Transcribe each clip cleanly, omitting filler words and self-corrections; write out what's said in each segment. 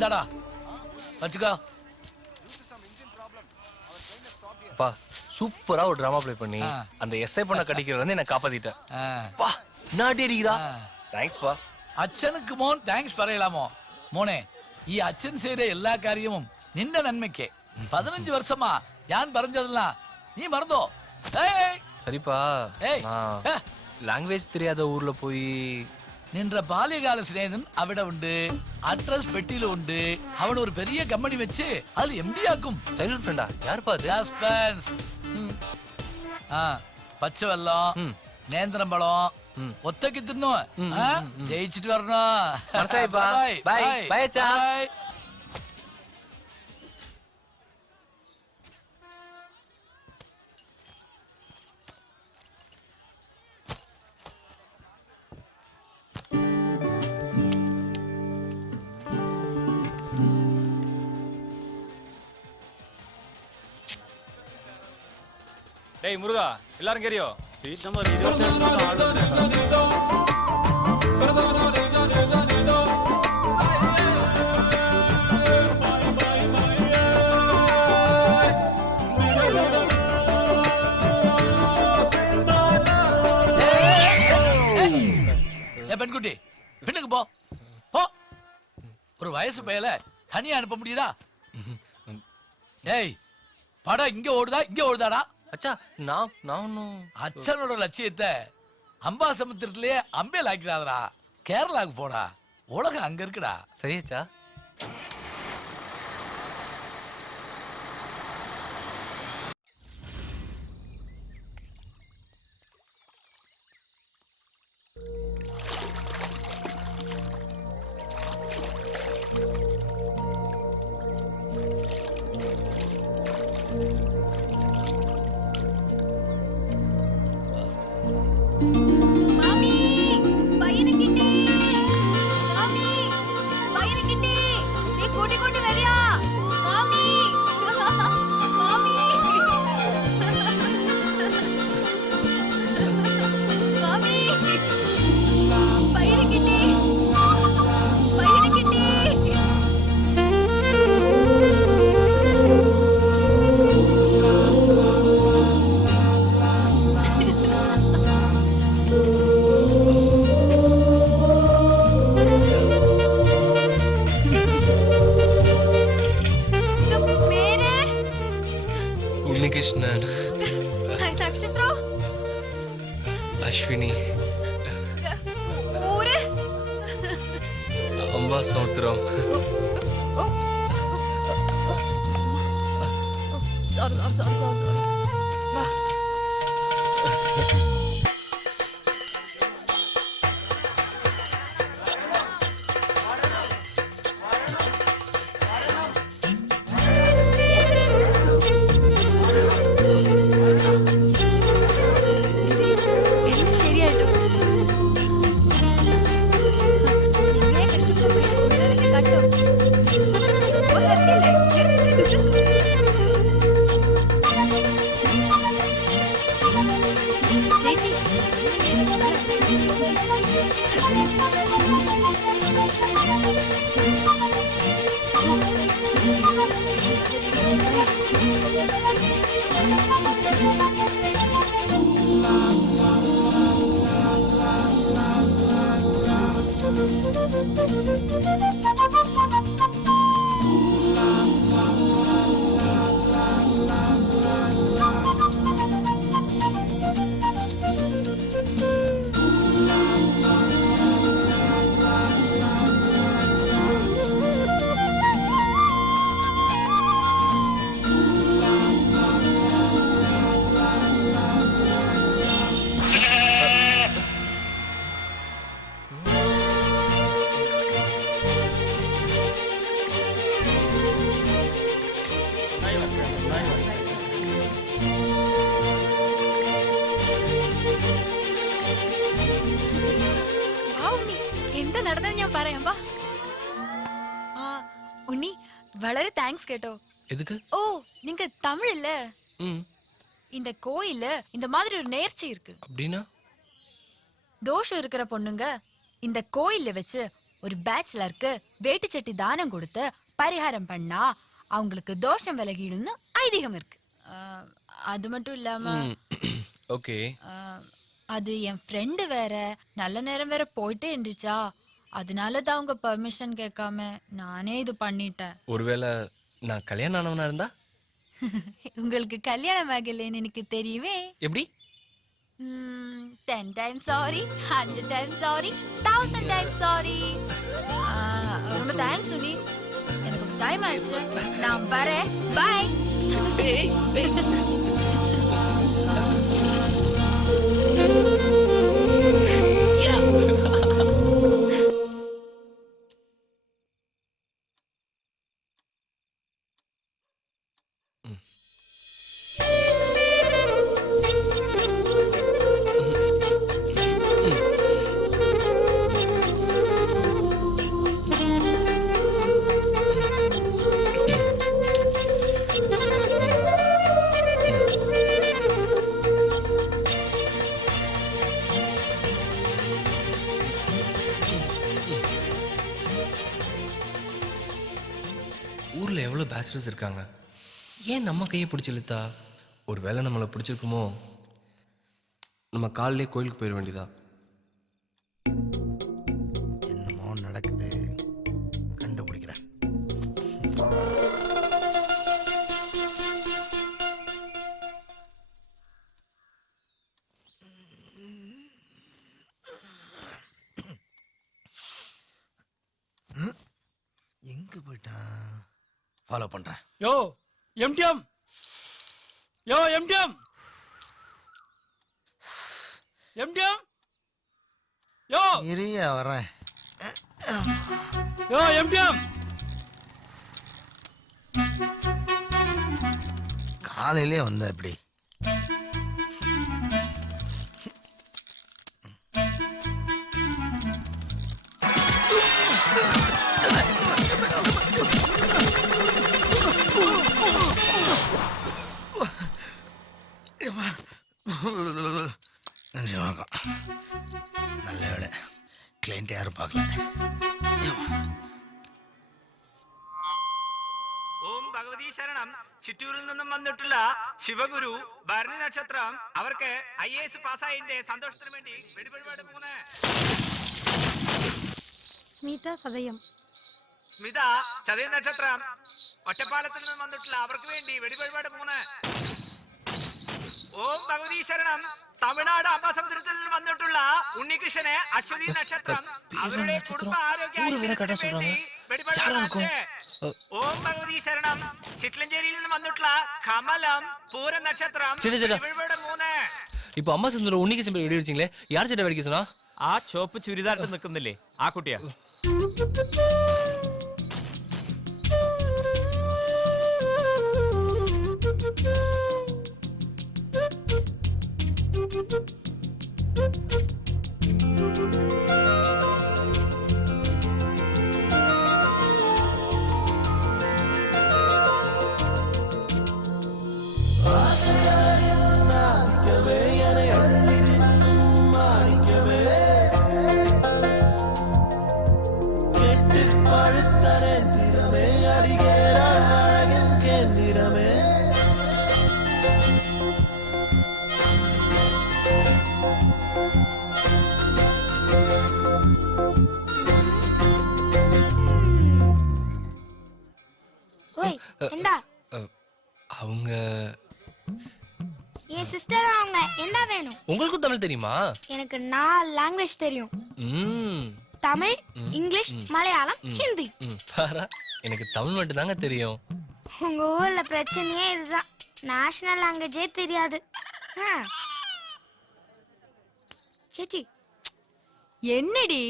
இந்தாடா வச்சுக்கோ. பா சூப்பரா ஒரு டிராமா ப்ளே பண்ணி அந்த எஸ்ஐ பொண்ணை கடிக்கிறது வந்து என்ன காப்பாத்திட்டேன். பா நாட்டி அடிக்கிறா. தேங்க்ஸ் பா. അച്ഛനക്ക് മോൻ താങ്ക്സ് പറയലാമോ? മോനെ ഈ അച്ഛൻ ചെയ്ത എല്ലാ കാര്യവും നിന്റെ നന്മയ്ക്ക്. 15 വർഷമാ ഞാൻ പറഞ്ഞതെല്ലാം നീ മറന്നോ? சரிப்பா. லாங்குவேஜ் தெரியாத ஊர்ல போய் നിன்ற ബാല്യകാല സ്നേഹൻ അവിടെ ഉണ്ട്. അഡ്രസ് പെട്ടിയിലും ഉണ്ട്. അവൻ ഒരു പെരിയ കമ്പനി വെച്ച് അതിൽ എംഡി ആക്കും. ചൈൽഡ് ഫ്രണ്ടാ? யாருப்பா அது? സസ്പെൻസ്. പച്ചവെള്ളം നേന്ത്രമ്പഴം ഒറ്റയ്ക്ക് തിന്നോ? ജയിച്ചിട്ട് വരണോ? ബൈ ബൈ അച്ഛാ. டேய் முருகா, எல்லாரும் கேரியோ? சீட் நம்பர் 27 பெண்குட்டி பின்னுக்கு போ. ஒரு வயசு பையல தனியா அனுப்ப முடியுதா? ஏய் படம் இங்க ஓடுதா இங்க ஓடுதாடா? அச்சா நான் அச்சனோட லட்சியத்தை அம்பாசமுத்திரத்திலேயே அம்பேல் ஆக்கிறாதடா. கேரளாவுக்கு போடா, உலகம் அங்க இருக்குடா. சரி அச்சா. உன்னிகிருஷ்ணன், அஸ்வினி, அம்பாசமுத்திரம். ഉണ്ണി വളരെ താങ്ക്സ് കേട്ടോ. எதுக்கு? ஓ நீங்க தமிழ் இல்ல? இந்த கோயில்ல இந்த மாதிரி ஒரு நேர்ச்சி இருக்கு. அப்படினா தோஷம் இருக்கிற பொண்ணுங்க இந்த கோயில்ல வச்சு ஒரு பேச்சுலருக்கு வேட்டு சட்டி தானம் கொடுத்து பரிகாரம் பண்ணா அவங்களுக்கு தோஷம் விலகிடும்னு ஐதீகம் இருக்கு. அது மட்டும் இல்லாம ஓகே, அது என் ஃப்ரெண்டு வேற நல்ல நேரம் வேற போயிட்டே இருந்துச்சா, அதனாலதான் அவங்க பெர்மிஷன் கேட்காம நானே இது பண்ணிட்டேன். ஒருவேளை நான் கல்யாணம் ஆனவனா இருந்தா? உங்களுக்கு கல்யாணம் ஆகலைன்னு எனக்கு தெரியுமே. எப்படி? 10 times sorry, 100 times sorry, 1000 times sorry. ரொம்ப தேங்க்ஸ் சுனி. எனக்கு டைம் ஆயிடுச்சு, நான் வரேன். பை. ஊர்ல எவ்வளவு பேச்சுலர்ஸ் இருக்காங்க, ஏன் நம்ம கையை பிடிச்சி இழுத்தா? ஒரு வேளை நம்மளை பிடிச்சிருக்குமோ? நம்ம காலையிலே கோயிலுக்கு போயிட வேண்டியதா? என்னமோ நடக்குது, கண்டுபிடிக்கிறேன். எங்க போயிட்டான்? ஃபாலோ பண்றேன். யோ எம்டிஎம், யோ எம்டிஎம், எம்டிஎம், யோ இரியா வரேன். யோ எம்டிஎம். காலையிலே வந்த எப்படி? நல்ல வேலை, கிளைண்ட் யாரும் பார்க்கல. ഓം ഭഗവതി ശരണം. ചിറ്റൂരിൽ നിന്നും വന്നിട്ടുള്ള ശിവഗുരു ഭരണി നക്ഷത്രം അവർക്ക് IAS പാസ്സായതിന്റെ സന്തോഷത്തിന് വേണ്ടി വെടിവഴിപാട് പോകുന്നത്. സ്മിത സദയം. സ്മിത ചതയ നക്ഷത്രം ഒറ്റപ്പാലത്തിൽ നിന്നും വന്നിട്ടുള്ള അവർക്ക് വേണ്ടി വെടിവഴിപാട് പോകുന്നത്. ഓം ഭഗവതി ശരണം. തമിഴ്നാട് അംബാസമുദ്രത്തിൽ വന്നിട്ടുള്ള ഉണ്ണികൃഷ്ണന് അശ്വതി നക്ഷത്രം അവരുടെ കുടുംബ ആരോഗ്യ ഓം ഭഗവതി ശരണം. ചിറ്റ്ലഞ്ചേരിയിൽ നിന്ന് വന്നിട്ടുള്ള കമലം പൂര നക്ഷത്രം വെടിവഴിപാട് മൂന്ന്. இப்போ அம்மா சந்திர உன்னிக்கு சிம்பிள் வெடி வச்சிங்களே, யார் சேட்டை வெடிக்க சொன்னா? ആ ചോപ്പ് ചുരിദാറിട്ട് നിൽക്കുന്നില്ലേ ആ കുട്ടിയാ. அவங்க என் சிஸ்டர் அவங்க. என்ன வேணும்? உங்களுக்கும் தமிழ் தெரியுமா? எனக்கு 4 லாங்குவேஜ் தெரியும். தமிழ், இங்கிலீஷ், மலையாளம், ஹிந்தி. பாரா, எனக்கு தமிழ் மட்டும் தாங்க தெரியும். உங்க ஊர்ல பிரச்சனையே இதுதான், நேஷனல் லாங்குவேஜே தெரியாது. சேச்சி என்னடி?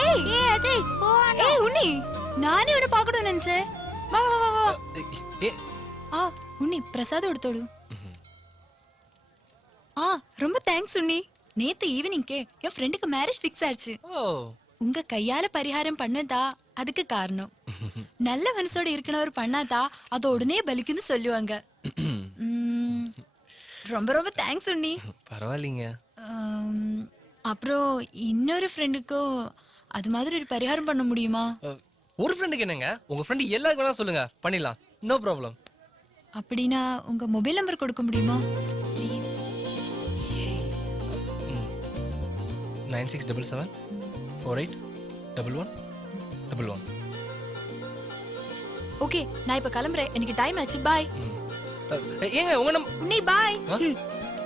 ஏய் ஏய் அஜய் போவானே. ஏய் உன்னி, நானே உன்னை பார்க்கணும் நினைச்சேன். வா வா வா வா. உன்னி பிரசாதம் எடுத்தோடு. ரொம்ப தேங்க்ஸ் உன்னி. நேத்து ஈவினிங்கே என் ஃப்ரெண்டுக்கு மேரேஜ் ஃபிக்ஸ் ஆயிடுச்சு. உங்க கையால பரிகாரம் பண்ணதா அதுக்கு காரணம். நல்ல மனசோட இருக்கனவர் பண்ணாதா அது உடனே பலிக்குன்னு சொல்லுவாங்க. ரொம்ப ரொம்ப தேங்க்ஸ் உன்னி. பரவாயில்லைங்க. அப்புறம் இன்னொரு ஃப்ரெண்டுக்கும் அது மாதிரி ஒரு பரிகாரம் பண்ண முடியுமா? ஒரு ஃப்ரெண்டுக்கு என்னங்க, உங்க ஃப்ரெண்டு எல்லாருக்கும் வேணா சொல்லுங்க, பண்ணிடலாம். No problem. அப்படின்னா உங்க மொபைல் நம்பர் கொடுக்க முடியுமா ப்ளீஸ்? 9677 481111. ஓகே, நான் இப்ப கிளம்புறேன், எனக்கு டைம் ஆச்சு. பாய். ஏங்க உங்க நீ பாய்.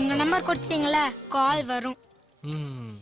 உங்க நம்பர் கொடுத்தீங்களா, கால் வரும். ம்